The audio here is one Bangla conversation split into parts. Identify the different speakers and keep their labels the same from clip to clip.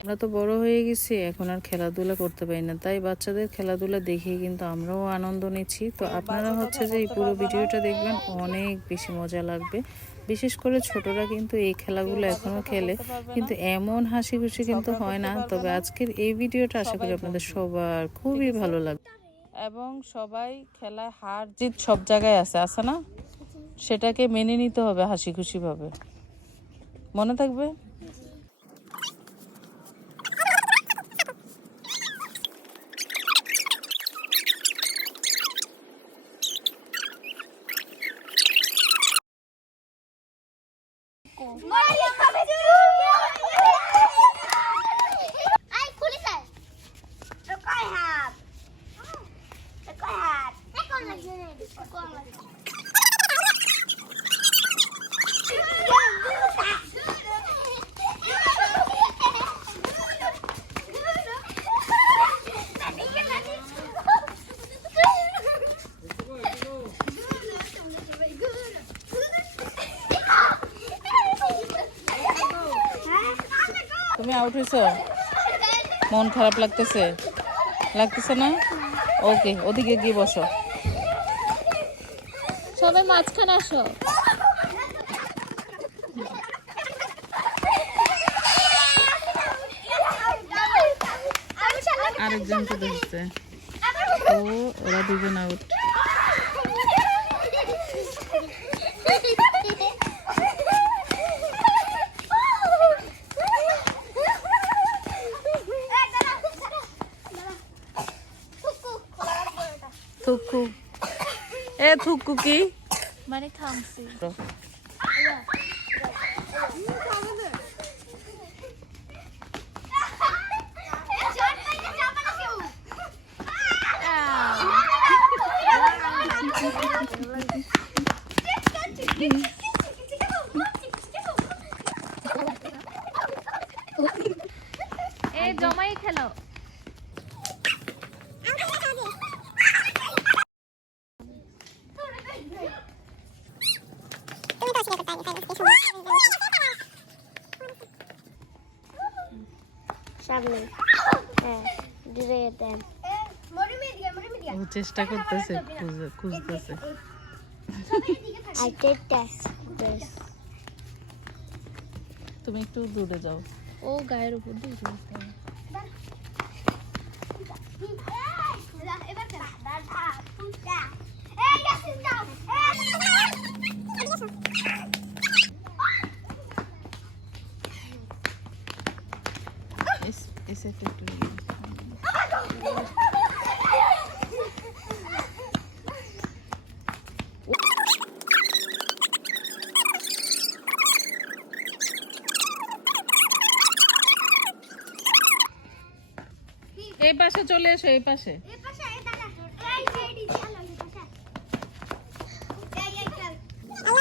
Speaker 1: আমার
Speaker 2: তো বড় হয়ে গেছি, এখন আর খেলাধুলা করতে পারি না। তাই বাচ্চাদের খেলাধুলা দেখে কিন্তু আমরাও আনন্দ নিচ্ছি। তো আপনারা হচ্ছে যে এই পুরো ভিডিওটা দেখবেন, অনেক বেশি মজা লাগবে। বিশেষ করে ছোটরা কিন্তু এই খেলাগুলো এখনও খেলে। কিন্তু এমন হাসি খুশি কিন্তু হয় না। তবে আজকের এই ভিডিওটা আশা করি আপনাদের সবার খুবই ভালো লাগবে। এবং সবাই খেলায় হার জিত সব জায়গায় আছে আছে না? সেটাকে মেনে নিতে হবে হাসি খুশি ভাবে। মনে থাকবে? আউট হয়েছো? মন খারাপ লাগতেছে? লাগতেছে না? ওকে ওদিকে গিয়ে বসো।
Speaker 3: সবাই মাঝখানে আসো।
Speaker 2: আরেকজনকে ধরছে ও ওরা দুজন আউট থুকু। এ থুকু কি?
Speaker 3: মানে এ জমাই খেলো সামনে হ্যাঁ দূরে দেন
Speaker 2: ও চেষ্টা করতেছে খুঁজে- খুঁজতেছে. তুমি একটু দূরে যাও।
Speaker 3: ও গায়ের উপর দিয়ে
Speaker 2: এস- এসে একটু একটু এই পাশে চলে এসো এই পাশে ও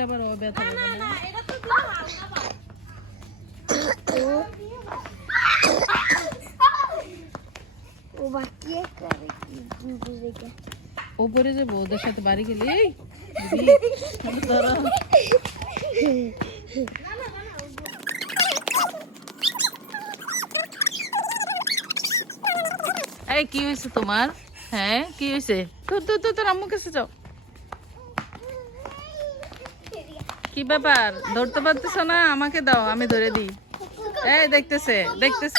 Speaker 2: আবার ও ব্যথা পাবে না।
Speaker 3: ও বাকি করে কি বুঝে গে
Speaker 2: উপরে যাব, ওদের সাথে বাড়ি গেলে, এই কি হয়েছে তোমার? হ্যাঁ কি হয়েছে? তোর তোর তোর আম্মু কাছে যাও। কি ব্যাপার? ধরতে পারতেছ না? আমাকে দাও, আমি ধরে দিই। এই, দেখতেছে দেখতেছে।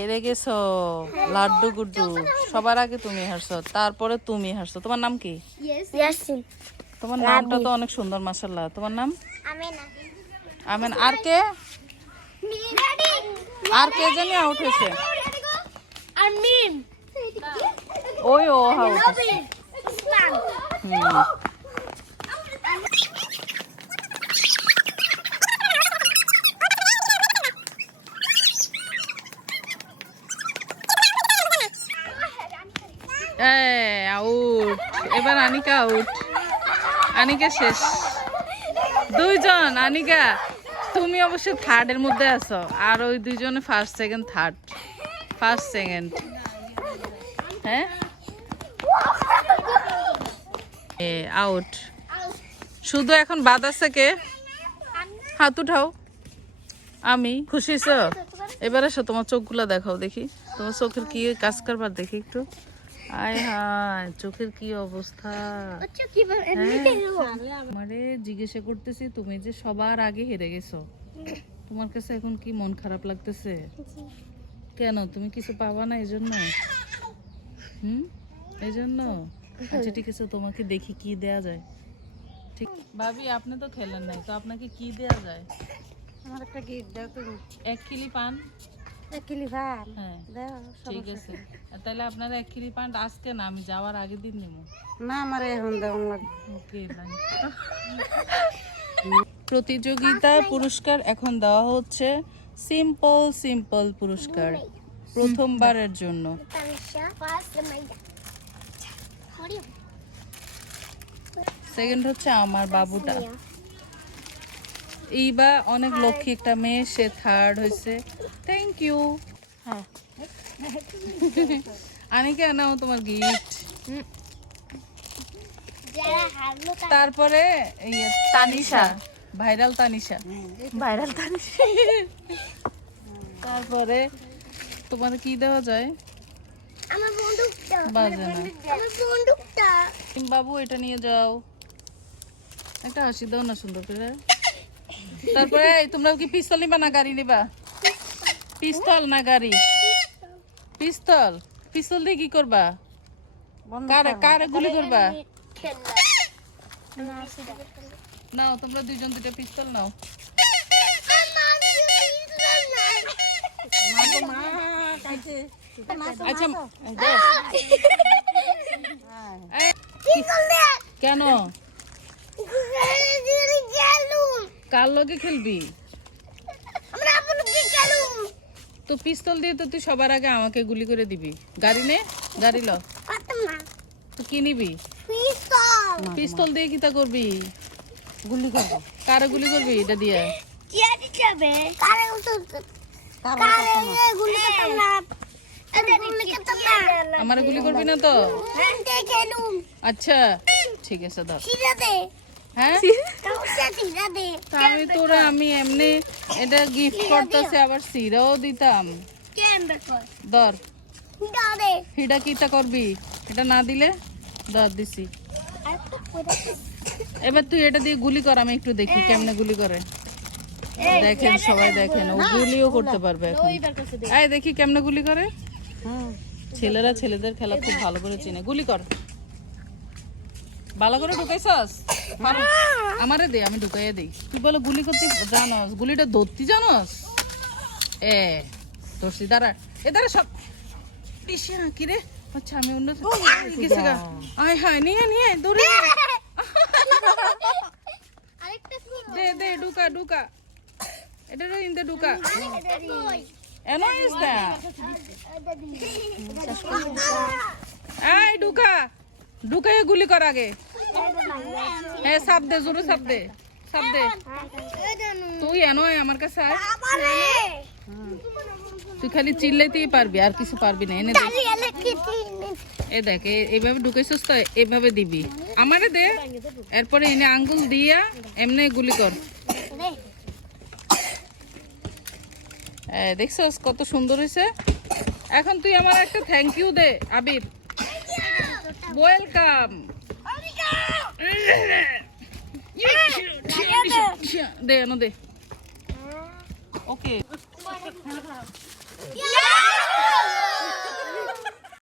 Speaker 2: হেরে গেছো লাড্ডু গুড্ডু। সবার আগে তুমি হারছো তারপরে তুমি হারছো। তোমার নাম কি? তোমার নামটা তো অনেক সুন্দর মাসাল্লাহ তোমার নাম?
Speaker 3: আমেনা।
Speaker 2: আমেন। আর কে? আর কে জানি আউট হয়েছে?
Speaker 3: আর
Speaker 2: ওই ও আউট
Speaker 3: ইসলাম
Speaker 2: হুম আউট এবার আনিকা আউট আনিকা শেষ। দুইজন, আনিকা। তুমি অবশ্য থার্ডের মধ্যে আছো, আর ওই দুইজনে first second third first second হ্যাঁ? এ আউট শুধু এখন বাদ আছে কে? হাত উঠাও। আমি। খুশি? এবার এসো, তোমার চোখগুলো দেখাও দেখি। তোমার চোখের কি কাজ করবার দেখি একটু। আয় হায় চোখের কি অবস্থা? হ্যাঁ। আমারে জিজ্ঞাসা করতেছি তুমি যে সবার আগে হেরে গেছো তোমার কাছে এখন কি মন খারাপ লাগতেছে? কেন? তুমি কিছু পাবা না এই জন্য হুম? এই জন্য আচ্ছা ঠিক আছে তোমাকে দেখি কি দেয়া যায়। ঠিক। ভাবি আপনি তো খেলেন নাই তো আপনাকে কি দেয়া যায়?
Speaker 3: আমার একটা গিফট দাও তুমি
Speaker 2: এক কিলি পান? হ্যাঁ
Speaker 3: দাও
Speaker 2: ঠিক আছে। তাহলে আপনারা এক কিলি পান আজকে না আমি যাওয়ার আগের দিন নেব
Speaker 3: না আমার এখন দাও
Speaker 2: ওকে প্রতিযোগিতা পুরস্কার এখন দেওয়া হচ্ছে সিম্পল সিম্পল পুরস্কার প্রথমবারের জন্য। সেকেন্ড হচ্ছে আমার বাবুটা। এইবার অনেক লক্ষ্মী একটা মেয়ে সে থার্ড হয়েছে। থ্যাংক ইউ হ্যাঁ। আনিকে নাও তোমার গিফট তারপরে তানিশা। ভাইরাল তানিশা।
Speaker 3: ভাইরাল তানিশা।
Speaker 2: তারপরে তোমার কি দেওয়া যায়?
Speaker 3: আমার বন্দুকটা।
Speaker 2: বাজে না।
Speaker 3: আমার বন্দুকটা।
Speaker 2: তুমি বাবু এটা নিয়ে যাও। একটা হাসি দাও না সুন্দর করে। তারপরে তোমরা কি পিস্তল নিবা না গাড়ি নিবা? পিস্তল না গাড়ি? পিস্তল? পিস্তল দিয়ে কি করবা? কারে কারে। গুলি করবা? নাও তোমরা দুইজন দুটো পিস্তল নাও। আচ্ছা এই, কেন? কার লগে খেলবি? তো পিস্তল দিয়ে তো তুই সবার আগে আমাকে গুলি করে দিবি। গাড়ি নে গাড়ি ল। তো কি নিবি? পিস্তল। দিয়ে কি তা করবি? গুলি করবি। কারে গুলি করবি? এটা দিয়ে। আমারে গুলি করবি না তো? আচ্ছা ঠিক আছে ধর হ্যাঁ? তা আমি তোরা আমি এমনি এটা গিফট করতেছে আবার সিরাও দিতাম। ধর। হিডা কিটা করবি? এটা না দিলে? ধর দিছি। এবার তুই এটা দিয়ে গুলি কর আমি একটু দেখি কেমনে গুলি করে। দেখেন সবাই দেখেন ও গুলিও করতে পারবে এখন। এই দেখি কেমনে গুলি করে। ছেলেরা ছেলেদের খেলা খুব ভালো করে চিনে। গুলি কর। ভালো করে ঢুকাইছস? আমারে দে আমি ঢুকাইয়া দিই। তুই বলে গুলি করতে জানস? গুলিটা ধরতি জানস? এ ধরছি দাঁড়া। এ দাঁড়া সব। কি রে? আচ্ছা আমি অন্য গেছে গা। আয় হায় নিয়ে নিয়ে দৌড়ে দে দে ঢুকা ঢুকা। এটা ইন্দে ঢুকা। এনো ইস দা এই ঢুকা। ঢুকাই গুলি কর আগে। হ্যাঁ সাপ দে, জোরে সাপ দে সাপ দে। তুই এনো আমার কাছে আয়। তুই খালি চিল্লাইতেই পারবি, আর কিছু পারবি না, এনে এ দেখ, এ- এভাবে ঢুকেছিস তো, এভাবে দিবি। আমারে দে, এরপরে এনে আঙ্গুল দিয়া এমনি গুলি কর। দেখছস কত সুন্দর হয়েছে? এখন তুই আমার একটা থ্যাংক ইউ দে, আবির। ওয়েলকাম দে এনো দে ওকে